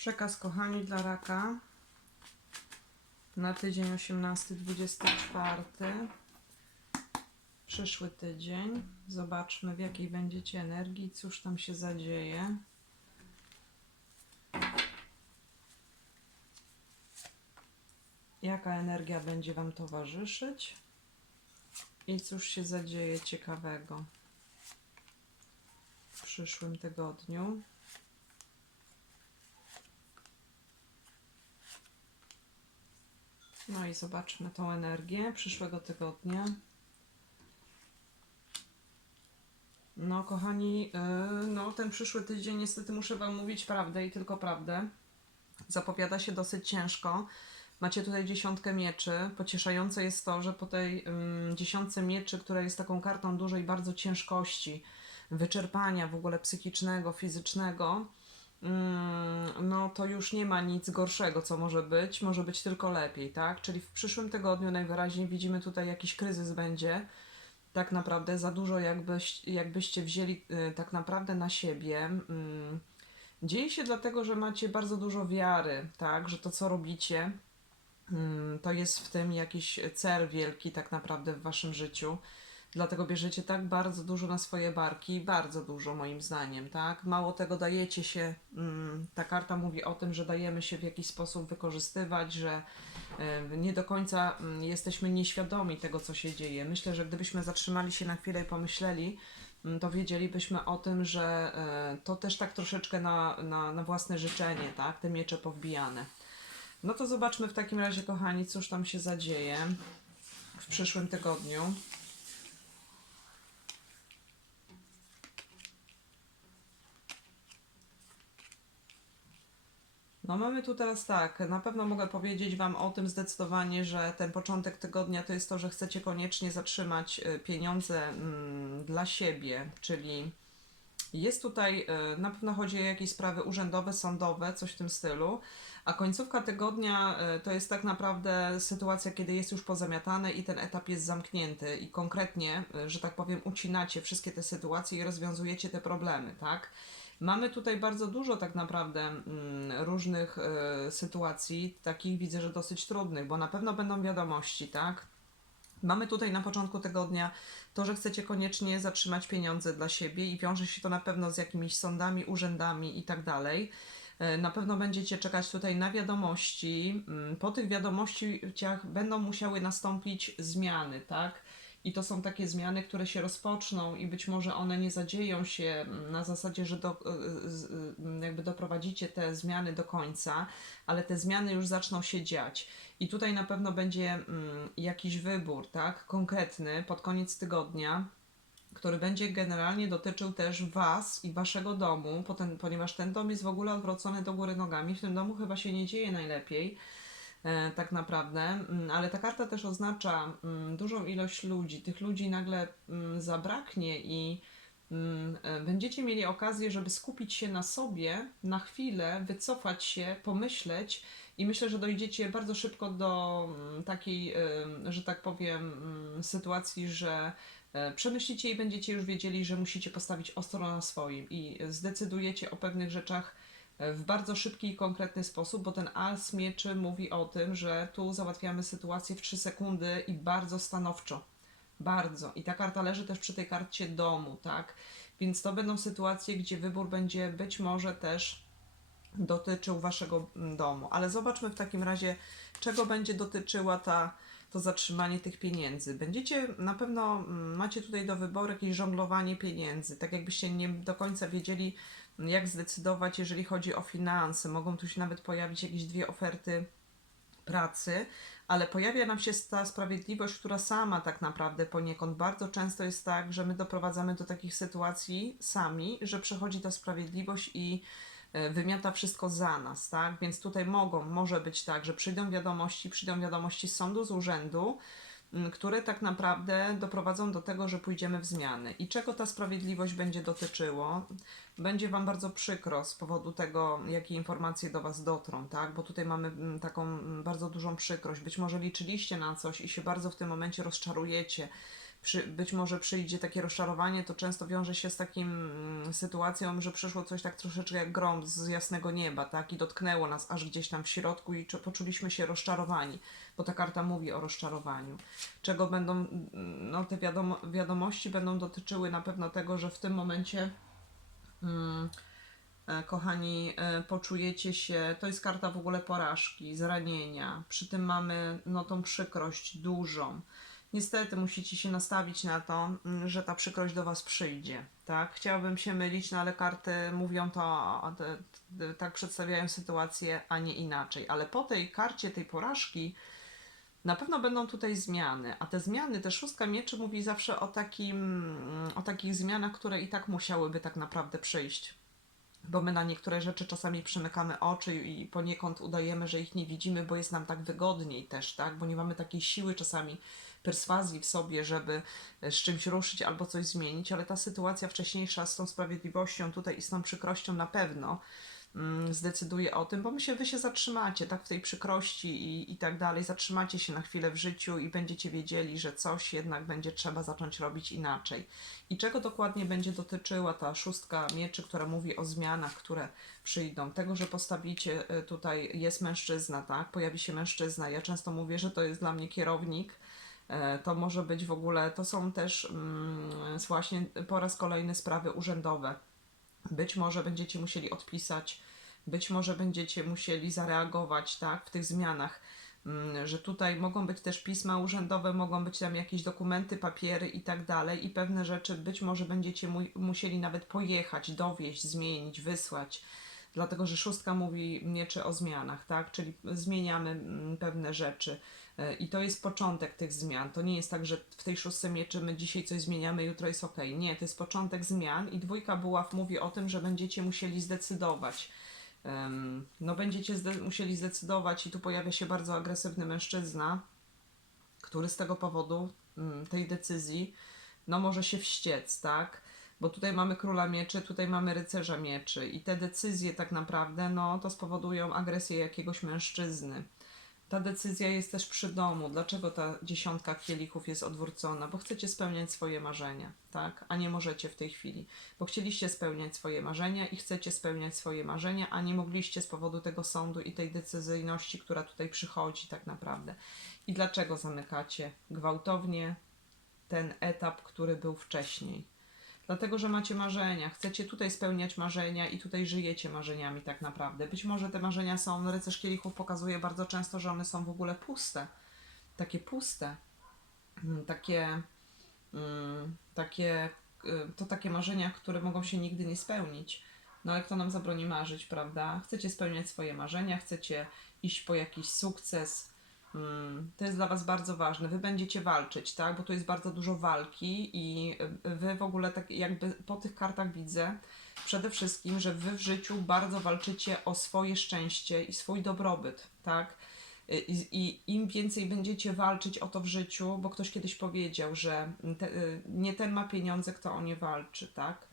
Przekaz kochani dla raka na tydzień 18-24. Przyszły tydzień. Zobaczmy w jakiej będziecie energii, cóż tam się zadzieje. Jaka energia będzie Wam towarzyszyć i cóż się zadzieje ciekawego w przyszłym tygodniu. No i zobaczmy tą energię przyszłego tygodnia. No, kochani, yy, no ten przyszły tydzień niestety muszę Wam mówić prawdę i tylko prawdę. Zapowiada się dosyć ciężko. Macie tutaj dziesiątkę mieczy. Pocieszające jest to, że po tej dziesiątce mieczy, która jest taką kartą dużej bardzo ciężkości, wyczerpania w ogóle psychicznego, fizycznego, no to już nie ma nic gorszego, co może być, może być tylko lepiej, tak? Czyli w przyszłym tygodniu najwyraźniej widzimy tutaj jakiś kryzys będzie, tak naprawdę za dużo jakbyś, jakbyście wzięli y, tak naprawdę na siebie. Mm, dzieje się dlatego, że macie bardzo dużo wiary, tak? Że to co robicie, mm, to jest w tym jakiś cel wielki tak naprawdę w waszym życiu. Dlatego bierzecie tak bardzo dużo na swoje barki, bardzo dużo moim zdaniem, tak? Mało tego dajecie się, mm, ta karta mówi o tym, że dajemy się w jakiś sposób wykorzystywać, że nie do końca mm, jesteśmy nieświadomi tego, co się dzieje. Myślę, że gdybyśmy zatrzymali się na chwilę i pomyśleli, mm, to wiedzielibyśmy o tym, że y, to też tak troszeczkę na, na, na własne życzenie, tak? Te miecze powbijane. No to zobaczmy w takim razie, kochani, cóż tam się zadzieje w przyszłym tygodniu. No mamy tu teraz tak, na pewno mogę powiedzieć Wam o tym zdecydowanie, że ten początek tygodnia to jest to, że chcecie koniecznie zatrzymać y, pieniądze mm, dla siebie, czyli jest tutaj, y, na pewno chodzi o jakieś sprawy urzędowe, sądowe, coś w tym stylu, a końcówka tygodnia y, to jest tak naprawdę sytuacja, kiedy jest już pozamiatane i ten etap jest zamknięty i konkretnie, że tak powiem, ucinacie wszystkie te sytuacje i rozwiązujecie te problemy, tak? Mamy tutaj bardzo dużo tak naprawdę mm, różnych y, sytuacji, takich widzę, że dosyć trudnych, bo na pewno będą wiadomości, tak? Mamy tutaj na początku tygodnia to, że chcecie koniecznie zatrzymać pieniądze dla siebie i wiąże się to na pewno z jakimiś sądami, urzędami i tak dalej. E, Na pewno będziecie czekać tutaj na wiadomości. Mm, Po tych wiadomościach będą musiały nastąpić zmiany, tak? I to są takie zmiany, które się rozpoczną i być może one nie zadzieją się na zasadzie, że do, y, z- y, jakby doprowadzicie te zmiany do końca, ale te zmiany już zaczną się dziać. I tutaj na pewno będzie mm, jakiś wybór, tak? Konkretny pod koniec tygodnia, który będzie generalnie dotyczył też Was i Waszego domu, ponieważ ten dom jest w ogóle odwrócony do góry nogami. W tym domu chyba się nie dzieje najlepiej, e, tak naprawdę, Mm, ale ta karta też oznacza mm, dużą ilość ludzi. Tych ludzi nagle mm, zabraknie i e, będziecie mieli okazję, żeby skupić się na sobie, na chwilę, wycofać się, pomyśleć. I myślę, że dojdziecie bardzo szybko do takiej, em, że tak powiem, sytuacji, że e, przemyślicie i będziecie już wiedzieli, że musicie postawić ostro na swoim. I zdecydujecie o pewnych rzeczach e, w bardzo szybki i konkretny sposób, bo ten as mieczy mówi o tym, że tu załatwiamy sytuację w 3 sekundy i bardzo stanowczo. Bardzo. I ta karta leży też przy tej karcie domu, tak? Więc to będą sytuacje, gdzie wybór będzie być może też dotyczył waszego mm, domu. Ale zobaczmy w takim razie, czego będzie dotyczyła ta, to zatrzymanie tych pieniędzy. Będziecie na pewno, mm, macie tutaj do wyboru jakieś żonglowanie pieniędzy, tak jakbyście nie do końca wiedzieli, jak zdecydować, jeżeli chodzi o finanse. Mogą tu się nawet pojawić jakieś dwie oferty pracy, ale pojawia nam się ta sprawiedliwość, która sama tak naprawdę poniekąd bardzo często jest tak, że my doprowadzamy do takich sytuacji sami, że przychodzi ta sprawiedliwość i e, wymiata wszystko za nas, tak? Więc tutaj mogą, może być tak, że przyjdą wiadomości, przyjdą wiadomości z sądu, z urzędu, które tak naprawdę doprowadzą do tego, że pójdziemy w zmiany. I czego ta sprawiedliwość będzie dotyczyło? Będzie Wam bardzo przykro z powodu tego, jakie informacje do Was dotrą, tak? Bo tutaj mamy taką bardzo dużą przykrość. Być może liczyliście na coś i się bardzo w tym momencie rozczarujecie. Przy, być może przyjdzie takie rozczarowanie, to często wiąże się z takim mm, sytuacją, że przyszło coś tak troszeczkę jak grom z jasnego nieba, tak? I dotknęło nas aż gdzieś tam w środku i czu- poczuliśmy się rozczarowani, bo ta karta mówi o rozczarowaniu. Czego będą, mm, no te wiadomo, wiadomości będą dotyczyły na pewno tego, że w tym momencie mm, e, kochani, e, poczujecie się, to jest karta w ogóle porażki, zranienia, przy tym mamy no tą przykrość dużą. Niestety musicie się nastawić na to, mm, że ta przykrość do Was przyjdzie, tak? Chciałabym się mylić, no ale karty mówią to, tak przedstawiają sytuację, a nie inaczej. Ale po tej karcie tej porażki na pewno będą tutaj zmiany, a te zmiany, te szóstka mieczy mówi zawsze o, takim, mm, o takich zmianach, które i tak musiałyby tak naprawdę przyjść bo my na niektóre rzeczy czasami przymykamy oczy i poniekąd udajemy, że ich nie widzimy, bo jest nam tak wygodniej też, tak? Bo nie mamy takiej siły czasami perswazji w sobie, żeby e, z czymś ruszyć albo coś zmienić, ale ta sytuacja wcześniejsza z tą sprawiedliwością tutaj i z tą przykrością na pewno mm, zdecyduje o tym, bo my się, wy się zatrzymacie, tak, w tej przykrości i, i tak dalej, zatrzymacie się na chwilę w życiu i będziecie wiedzieli, że coś jednak będzie trzeba zacząć robić inaczej. I czego dokładnie będzie dotyczyła ta szóstka mieczy, która mówi o zmianach, które przyjdą, tego, że postawicie y, tutaj, jest mężczyzna, tak, pojawi się mężczyzna, ja często mówię, że to jest dla mnie kierownik, E, to może być w ogóle, to są też mm, właśnie po raz kolejny sprawy urzędowe. Być może będziecie musieli odpisać, być może będziecie musieli zareagować tak, w tych zmianach, mm, że tutaj mogą być też pisma urzędowe, mogą być tam jakieś dokumenty, papiery i tak dalej i pewne rzeczy być może będziecie mu- musieli nawet pojechać, dowieść, zmienić, wysłać. Dlatego, że szóstka mówi mieczy o zmianach, tak? Czyli zmieniamy mm, pewne rzeczy. E, I to jest początek tych zmian. To nie jest tak, że w tej szóstce mieczy my dzisiaj coś zmieniamy, jutro jest ok. Nie, to jest początek zmian i dwójka buław mówi o tym, że będziecie musieli zdecydować. No będziecie zde- musieli zdecydować i tu pojawia się bardzo agresywny mężczyzna, który z tego powodu mm, tej decyzji no może się wściec, tak? Bo tutaj mamy króla mieczy, tutaj mamy rycerza mieczy i te decyzje tak naprawdę no to spowodują agresję jakiegoś mężczyzny. Ta decyzja jest też przy domu. Dlaczego ta dziesiątka kielichów jest odwrócona? Bo chcecie spełniać swoje marzenia, tak? A nie możecie w tej chwili. Bo chcieliście spełniać swoje marzenia i chcecie spełniać swoje marzenia, a nie mogliście z powodu tego sądu i tej decyzyjności, która tutaj przychodzi tak naprawdę. I dlaczego zamykacie gwałtownie ten etap, który był wcześniej? Dlatego, że macie marzenia, chcecie tutaj spełniać marzenia i tutaj żyjecie marzeniami tak naprawdę. Być może te marzenia są, rycerz kielichów pokazuje bardzo często, że one są w ogóle puste. Takie puste. Mm, Takie, mm, takie, y, to takie marzenia, które mogą się nigdy nie spełnić. No ale kto nam zabroni marzyć, prawda? Chcecie spełniać swoje marzenia, chcecie iść po jakiś sukces, Mm, To jest dla Was bardzo ważne. Wy będziecie walczyć, tak? Bo tu jest bardzo dużo walki i y, Wy w ogóle tak jakby po tych kartach widzę przede wszystkim, że Wy w życiu bardzo walczycie o swoje szczęście i swój dobrobyt, tak? Y, I, I im więcej będziecie walczyć o to w życiu, bo ktoś kiedyś powiedział, że te, y, nie ten ma pieniądze, kto o nie walczy, tak?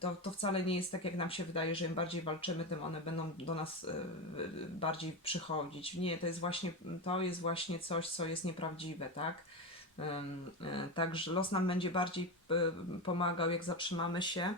To, to wcale nie jest tak, jak nam się wydaje, że im bardziej walczymy, tym one będą do nas e, bardziej przychodzić. Nie, to jest właśnie, to jest właśnie coś, co jest nieprawdziwe, tak? E, Także los nam będzie bardziej pomagał, jak zatrzymamy się,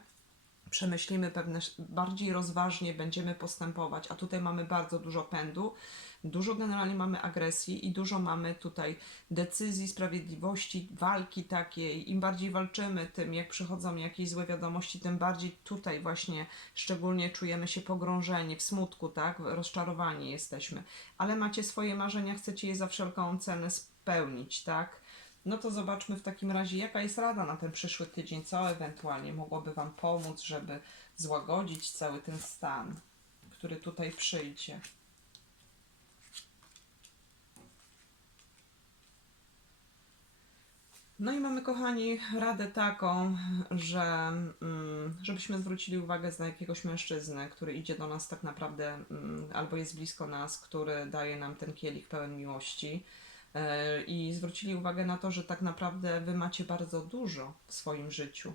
przemyślimy pewne, bardziej rozważnie będziemy postępować, a tutaj mamy bardzo dużo pędu, dużo generalnie mamy agresji i dużo mamy tutaj decyzji, sprawiedliwości, walki takiej. Im bardziej walczymy, tym jak przychodzą jakieś złe wiadomości, tym bardziej tutaj właśnie szczególnie czujemy się pogrążeni w smutku, tak? Rozczarowani jesteśmy. Ale macie swoje marzenia, chcecie je za wszelką cenę spełnić, tak? No to zobaczmy w takim razie, jaka jest rada na ten przyszły tydzień, co ewentualnie mogłoby Wam pomóc, żeby złagodzić cały ten stan, który tutaj przyjdzie. No i mamy, kochani, radę taką, że mm, żebyśmy zwrócili uwagę na jakiegoś mężczyznę, który idzie do nas tak naprawdę, mm, albo jest blisko nas, który daje nam ten kielich pełen miłości. E, I zwrócili uwagę na to, że tak naprawdę wy macie bardzo dużo w swoim życiu.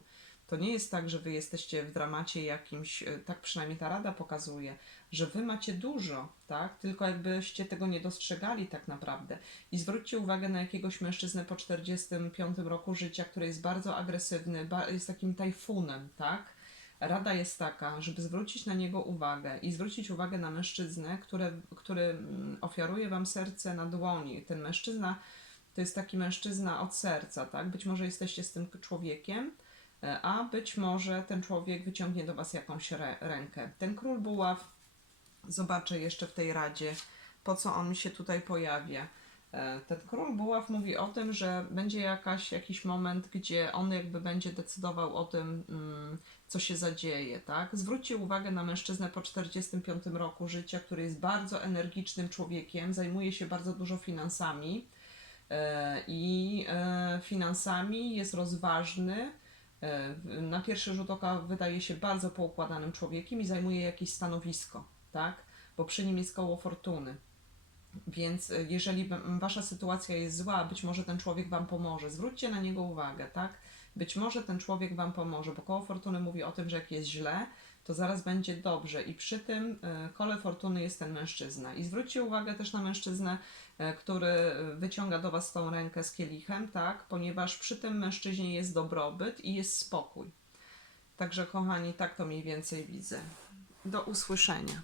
To nie jest tak, że wy jesteście w dramacie jakimś, e, tak przynajmniej ta rada pokazuje, że wy macie dużo, tak? Tylko jakbyście tego nie dostrzegali tak naprawdę. I zwróćcie uwagę na jakiegoś mężczyznę po 45 roku życia, który jest bardzo agresywny, jest takim tajfunem, tak? Rada jest taka, żeby zwrócić na niego uwagę i zwrócić uwagę na mężczyznę, który, który mm, ofiaruje wam serce na dłoni. Ten mężczyzna to jest taki mężczyzna od serca, tak? Być może jesteście z tym człowiekiem, a być może ten człowiek wyciągnie do was jakąś rękę. Ten król buław, zobaczę jeszcze w tej radzie, po co on mi się tutaj pojawia. E, Ten król buław mówi o tym, że będzie jakaś, jakiś moment, gdzie on jakby będzie decydował o tym, mm, co się zadzieje, tak? Zwróćcie uwagę na mężczyznę po 45 roku życia, który jest bardzo energicznym człowiekiem, zajmuje się bardzo dużo finansami e, i e, finansami jest rozważny. E, Na pierwszy rzut oka wydaje się bardzo poukładanym człowiekiem i zajmuje jakieś stanowisko, tak? Bo przy nim jest koło fortuny. Więc e, jeżeli wasza sytuacja jest zła, być może ten człowiek wam pomoże. Zwróćcie na niego uwagę, tak? Być może ten człowiek wam pomoże, bo koło fortuny mówi o tym, że jak jest źle, to zaraz będzie dobrze. I przy tym e, kole fortuny jest ten mężczyzna. I zwróćcie uwagę też na mężczyznę, e, który e, wyciąga do was tą rękę z kielichem, tak? Ponieważ przy tym mężczyźnie jest dobrobyt i jest spokój. Także kochani, tak to mniej więcej widzę. Do usłyszenia.